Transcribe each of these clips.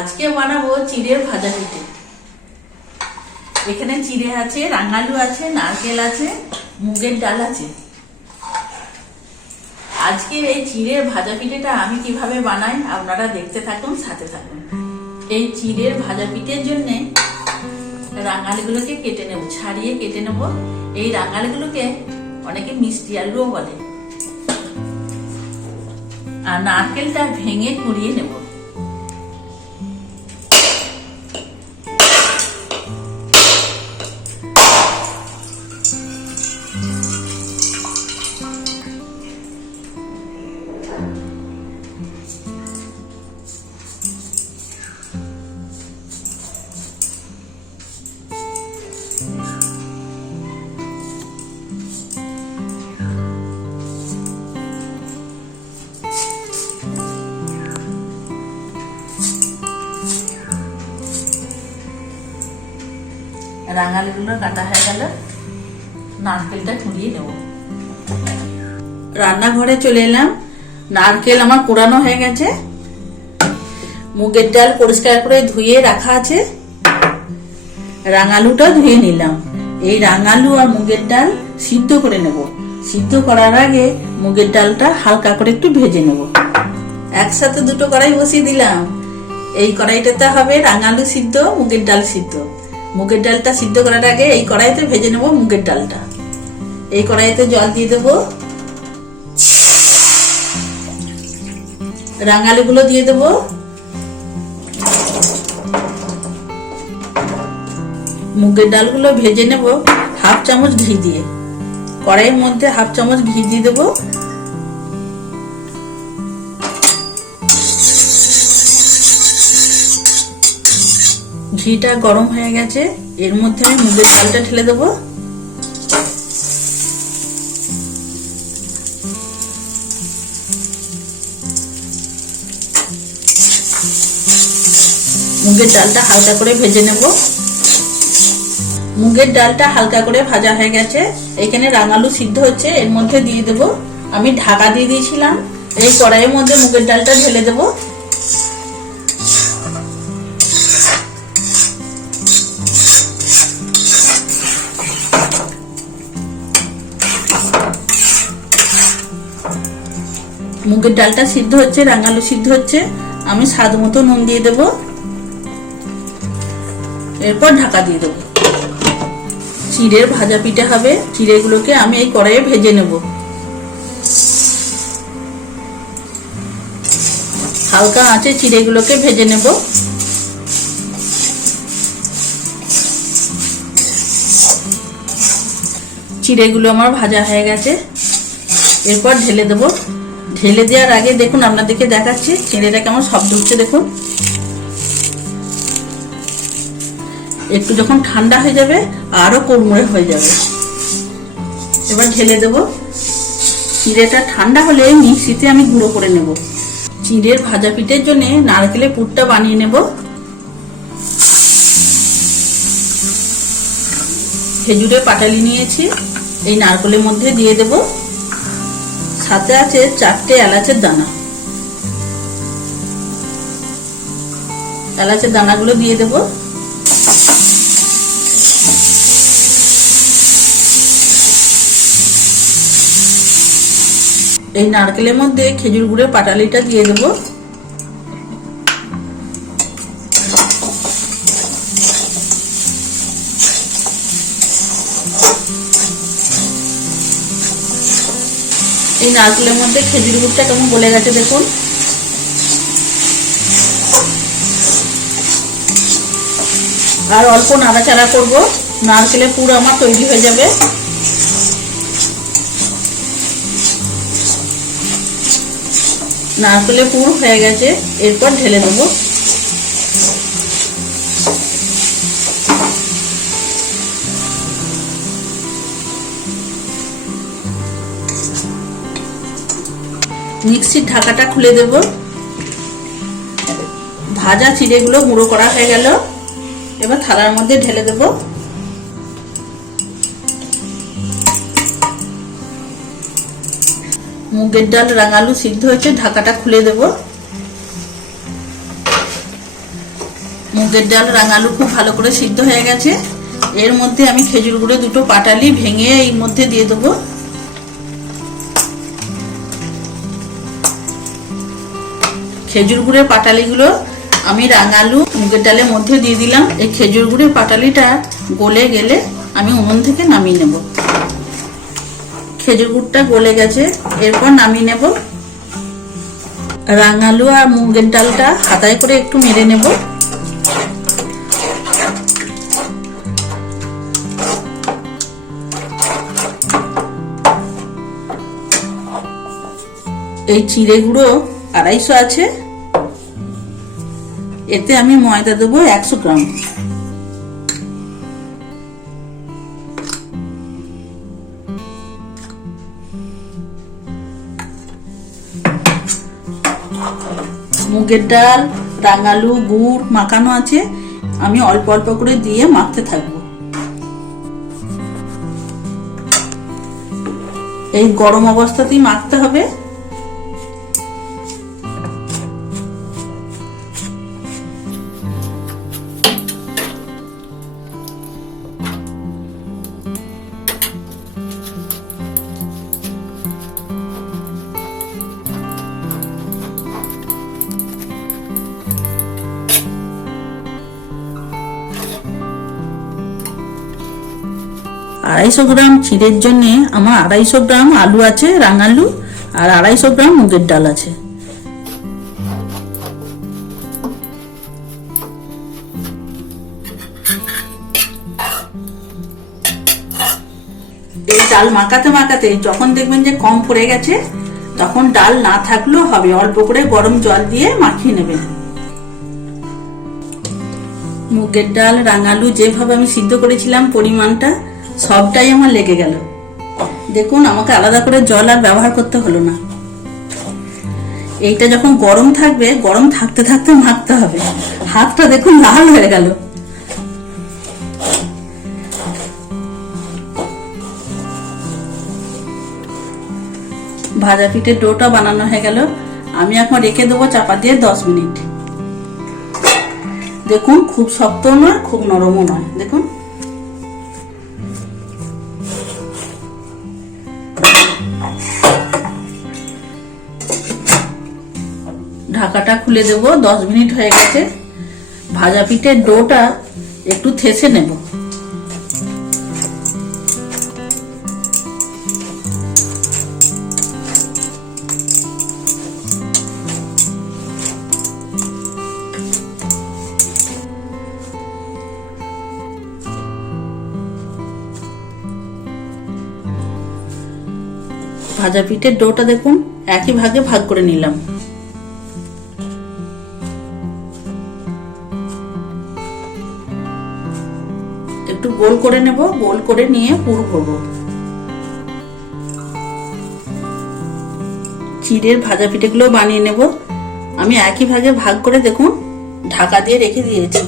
আজকে বানাবো চিড়ের ভাজা পিঠে। এখানে চিড়ে আছে, রাঙালু আছে, নারকেল আছে, মুগের ডাল আছে। আজকে এই চিড়ের ভাজা পিঠেটা আমি কিভাবে বানাই আপনারা দেখতে থাকুন, সাথে থাকুন। এই চিড়ের ভাজা পিঠের জন্য রাঙালগুলোকে কেটে নেব, ছাড়িয়ে কেটে নেব। এই রাঙালগুলোকে অনেকে মিষ্টি আলুও বলে। আর নারকেলটা ভেঙে কুড়িয়ে নেব। রাঙালিগুলো কাটা হয়ে গেল, নারকেলটা কুড়িয়ে নেব। রান্নাঘরে চলে এলাম, নারকেল আমার কুড়ানো হয়ে গেছে। মুগের ডাল পরিষ্কার করে ধুয়ে রাখা আছে, রাঙালুটা ধুয়ে নিলাম। এই রাঙালু আর মুগের ডাল সিদ্ধ করে নেব। সিদ্ধ করার আগে মুগের ডালটা হালকা করে একটু ভেজে নেব। একসাথে দুটো কড়াই বসিয়ে দিলাম। এই কড়াইটাতে হবে রাঙালু সিদ্ধ, মুগের ডাল সিদ্ধ। মুগের ডালটা সিদ্ধ করার আগে এই কড়াইতে ভেজে নেব মুগের ডালটা। এই কড়াইতে জল দিয়ে দেব, রাঙালিগুলো দিয়ে দেব, মুগের ডালগুলো ভেজে নেব হাফ চামচ ঘি দিয়ে। কড়াইয়ের মধ্যে হাফ চামচ ঘি দিয়ে দেব। ঘিটা গরম হয়ে গেছে, এর মধ্যে আমি মুগের ডালটা ঢেলে দেব। মুগের ডালটা হালকা করে ভেজে নেব। মুগের ডালটা হালকা করে ভাজা হয়ে গেছে। এখানে রাঙালু সিদ্ধ হচ্ছে, এর মধ্যে দিয়ে দেব। আমি ঢাকা দিয়ে দিয়েছিলাম। এই কড়াইয়ের মধ্যে মুগের ডালটা ঢেলে দেব। মুগের ডালটা সিদ্ধ হচ্ছে, রাঙালু সিদ্ধ হচ্ছে। আমি স্বাদ মতো নুন দিয়ে দেব, এরপর ঢাকা দিয়ে দেব। চিড়ের ভাজা পিঠে হবে। চিড়েগুলোকে আমি এই কড়াইয়ে ভেজে নেব। হালকা আঁচে চিড়েগুলোকে ভেজে নেব। চিড়েগুলো আমার ভাজা হয়ে গেছে, এরপর ঢেলে দেব। ঢেলে দেওয়ার আগে দেখুন, আপনাদেরকে দেখাচ্ছি চিড়েটা কেমন শব্দ হচ্ছে দেখুন। একটু যখন ঠান্ডা হয়ে যাবে আরো কুড়মুড়ে হয়ে যাবে। এবার ঢেলে দেব। চিড়েটা ঠান্ডা হলে মিক্সিতে আমি গুঁড়ো করে নেব। চিড়ের ভাজা পিঠের জন্য নারকেলের পুরটা বানিয়ে নেব। খেজুরের পাটালি নিয়েছি, এই নারকেলের মধ্যে দিয়ে দেব। সাথে আছে 4টে এলাচের দানা। এলাচের দানাগুলো দিয়ে দেব। এই নারকেলের মধ্যে খেজুর গুড়ের পাটালিটা দিয়ে দেব। এই নারকেলের মধ্যে খেজুর গুড়টা কেমন গলে গেছে দেখুন। আর অল্প নাড়াচাড়া করব, নারকেলের পুর আমার তৈরি হয়ে যাবে। নারকেলের পুর হয়ে গেছে, এরপর ঢেলে দেব। মিক্সির ঢাকাটা খুলে দেব। ভাজা চিড়েগুলো গুঁড়ো করা হয়ে গেল, এবার থালার মধ্যে ঢেলে দেব। মুগের ডাল রাঙালু সিদ্ধ হয়েছে, ঢাকাটা খুলে দেব। মুগের ডাল রাঙালু খুব ভালো করে সিদ্ধ হয়ে গেছে। এর মধ্যে আমি খেজুর গুঁড়ো দুটো পাটালি ভেঙে এই মধ্যে দিয়ে দেবো। খেজুর গুঁড়ের পাটালিগুলো আমি রাঙালু মুগের ডালের মধ্যে দিয়ে দিলাম। এই খেজুর গুঁড়ের পাটালিটা গলে গেলে আমি উনুন থেকে নামিয়ে নেব। খেজুর গুড়টা গলে গেছে, এরপর নামিয়ে নেব। রাঙালু আর মুগের ডালটা হাতায় করে একটু মেরে নেব। এই চিড়ে গুঁড়ো 250 আছে, এতে আমি ময়দা দেবো 100 গ্রাম। মুগের ডাল রাঙালু গুড় মাখানো আছে, আমি অল্প অল্প করে দিয়ে মাখতে থাকবো। এই গরম অবস্থাতেই মাখতে হবে। আড়াইশো গ্রাম চিড়ের জন্য আমার 250 গ্রাম আলু আছে রাঙালু, আর 250 গ্রাম মুগের ডাল আছে। এই ডাল মাখাতে মাখাতে যখন দেখবেন যে কম পড়ে গেছে, তখন ডাল না থাকলেও হবে, অল্প করে গরম জল দিয়ে মাখিয়ে নেবেন। মুগের ডাল রাঙালু যেভাবে আমি সিদ্ধ করেছিলাম পরিমাণটা সবটাই আমার লেগে গেল। দেখুন, আমাকে আলাদা করে জল আর ব্যবহার করতে হলো না। এইটা যখন গরম থাকবে, গরম থাকতে থাকতে মাখতে হবে। হাতটা দেখুন লাল হয়ে গেল। ভাজা পিঠের ডোটা বানানো হয়ে গেল। আমি এখন রেখে দেবো চাপা দিয়ে 10 মিনিট। দেখুন, খুব শক্ত নয়, খুব নরমও নয়। দেখুন, ঢাকাটা খুলে দেব। 10 মিনিট হয়ে গেছে। ভাজা পিঠের ডোটা একটু থেসে নেব। ভাজা পিঠের ডোটা দেখুন একই ভাগে ভাগ করে নিলাম। একটু গোল করে নেব, গোল করে নিয়ে পুর করব। চিড়ের ভাজা পিঠেগুলো বানিয়ে নেব। আমি একই ভাগে ভাগ করে দেখুন ঢাকা দিয়ে রেখে দিয়েছি।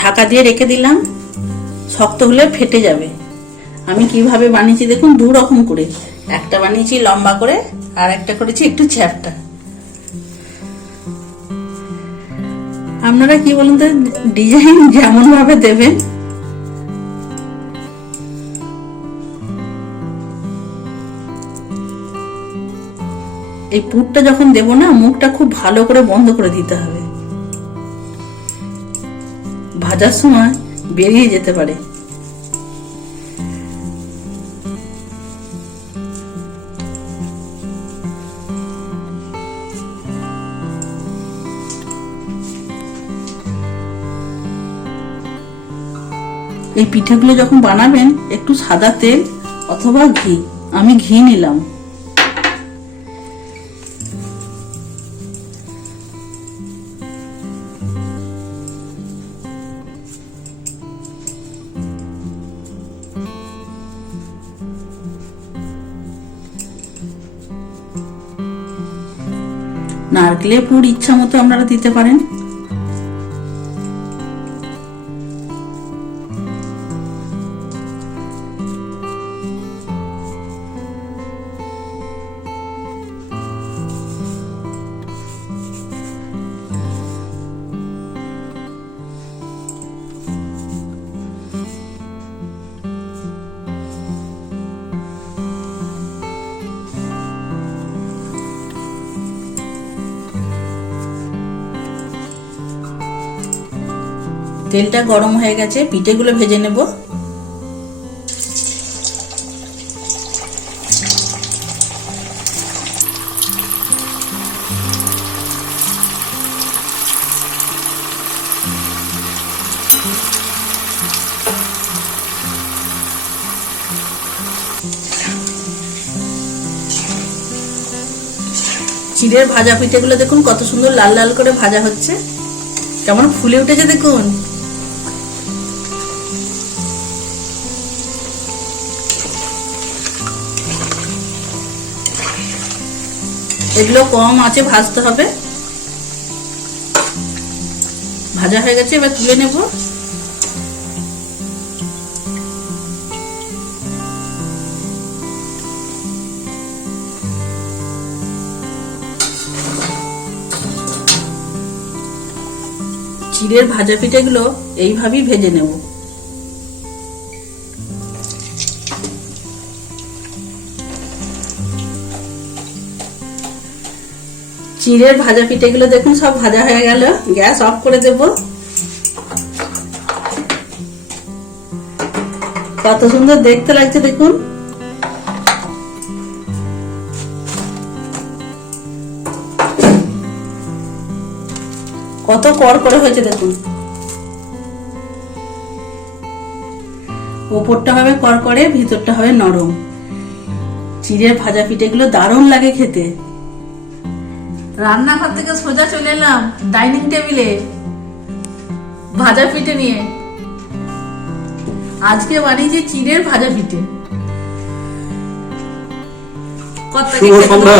ঢাকা দিয়ে রেখে দিলাম, শক্ত হলে ফেটে যাবে। আমি কিভাবে বানিয়েছি দেখুন, 2 রকম করে। একটা বানিয়েছি লম্বা করে, আর একটা করেছি একটু চ্যাপ্টা। আপনারা কি বলুন তো, ডিজাইন যেমন ভাবে দেবেন। এই পুরটা যখন দেব না, মুখটা খুব ভালো করে বন্ধ করে দিতে হবে, ভাজার সময় বেরিয়ে যেতে পারে। এই পিঠেগুলো যখন বানাবেন, একটু সাদা তেল অথবা ঘি, আমি ঘি নিলাম। নারকেলের পুর ইচ্ছা মতো আপনারা দিতে পারেন। তেলটা গরম হয়ে গেছে, পিঠেগুলো ভেজে নেব। চিড়ের ভাজা পিঠেগুলো দেখুন কত সুন্দর লাল লাল করে ভাজা হচ্ছে, কেমন ফুলে উঠেছে দেখুন। এগুলো কম আঁচে ভাজতে হবে। ভাজা হয়ে গেছে, এবার তুলে নেব। চিড়ের ভাজা পিঠেগুলো এইভাবেই ভেজে নেব। চিড়ের ভাজা পিঠেগুলো দেখুন সব ভাজা হয়ে গেল, গ্যাস অফ করে দেব। কত সুন্দর দেখতে লাগছে দেখুন। কত কড়কড়ে হয়েছে দেখুন। ওপরটা হবে কড়কড়ে, ভিতরটা হবে নরম। চিড়ের ভাজা পিঠেগুলো দারুণ লাগে খেতে। রান্নাঘর থেকে সোজা চলে এলাম ডাইনিং টেবিলে ভাজা পিঠে নিয়ে। আজকে বানিয়েছি চিড়ের ভাজা পিঠে। শুভ সন্ধ্যা।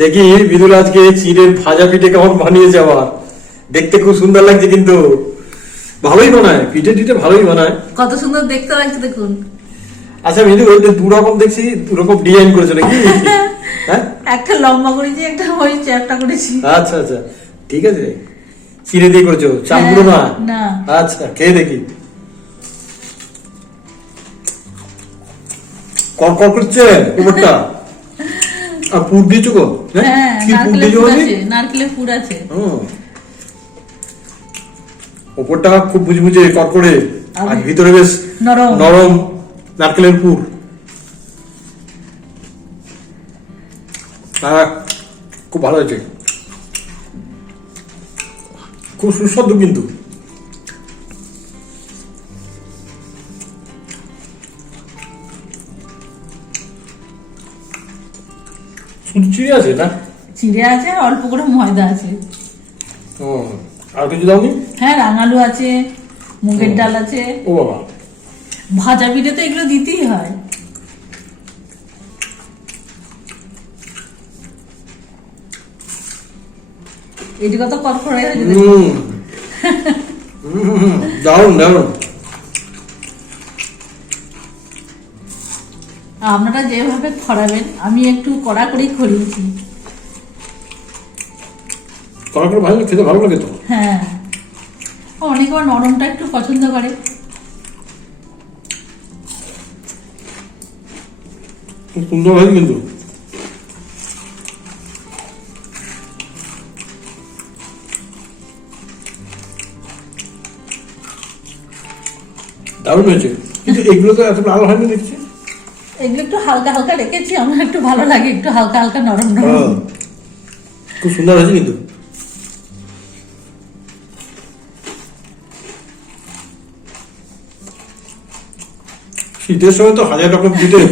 দেখি বিদুল আজকে চিড়ের ভাজা পিঠে কেমন বানিয়েছে। আবার দেখতে খুব সুন্দর লাগছে, কিন্তু ভালোই বানায় পিঠে টিঠে, ভালোই বানায়। কত সুন্দর দেখতে লাগছে দেখুন। আচ্ছা বিদু, দু রকম দেখছি, দু রকম ডিজাইন করেছে নাকি? হ্যাঁ, একটা লম্বা করেছি, একটা ওই চ্যাপটা করেছি। আচ্ছা আচ্ছা, ঠিক আছে। চিড়ে দিয়ে করেছো, চামড়ো না? না। আচ্ছা, খেয়ে দেখি। কড়কড় করছে উপরটা। আর পুর দিয়েছো গো? হ্যাঁ, কি পুর দিয়েছো? নারকেলের পুর আছে। ওপরটা খুব মুচমুচে কড়কড়ে, আর ভিতরে বেশ নরম নরম নারকেলের পুর। খুব ভালো হয়েছে, খুব সুস্বাদু। কিন্তু চিড়ে আছে না? চিড়ে আছে, অল্প করে ময়দা আছে। আর কিছু দাওনি? হ্যাঁ, রাঙালু আছে, মুগের ডাল আছে। ও বাবা, ভাজা পিঠে তো এগুলো দিতেই হয়। এটি কত কড়কড়ে হয়েছে দেখুন। দারুণ দারুণ। আপনারা যেভাবে খরাবেন, আমি একটু কড়া করেই খরিয়েছি। কড়া করে ভালো খেতে ভালো লাগে তো। হ্যাঁ, অনেকে আবার নরমটা একটু পছন্দ করে। খুব সুন্দর হয়েছে কিন্তু। দারুণ হয়েছে, কিন্তু এগুলো তো এত লাল হয়নি দেখছি। এগুলো একটু হালকা হালকা রেখেছি, আমার একটু ভালো লাগে, একটু হালকা হালকা নরম নরম। খুব সুন্দর হয়েছে কিন্তু। শীতের সময় তো 1000 রকম পিঠে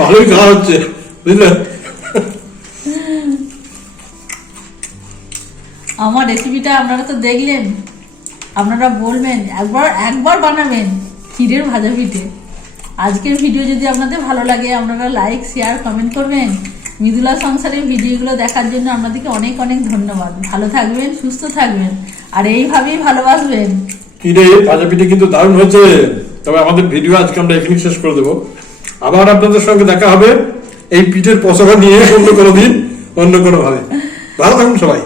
ভালোই খাওয়া হচ্ছে, বুঝলে? আমার রেসিপিটা আপনারা তো দেখলেন, আপনারা বলবেন একবার বানাবেন চিড়ের ভাজা পিঠে। আজকের ভিডিও যদি আপনাদের ভালো লাগে, আপনারা লাইক শেয়ার কমেন্ট করবেন। মৃদুলা সংসারের ভিডিওগুলো দেখার জন্য আপনাদেরকে অনেক অনেক ধন্যবাদ। ভালো থাকবেন, সুস্থ থাকবেন, আর এইভাবেই ভালোবাসবেন। চিড়ে ভাজা পিঠে কিন্তু দারুণ হয়েছে। তবে আমাদের ভিডিও আজকে আমরা এখানেই শেষ করে দেবো। আবার আপনাদের সঙ্গে দেখা হবে এই পিঠের পসরা নিয়ে অন্য কোনো দিন, অন্য কোনো ভাবে। ভালো থাকুন সবাই।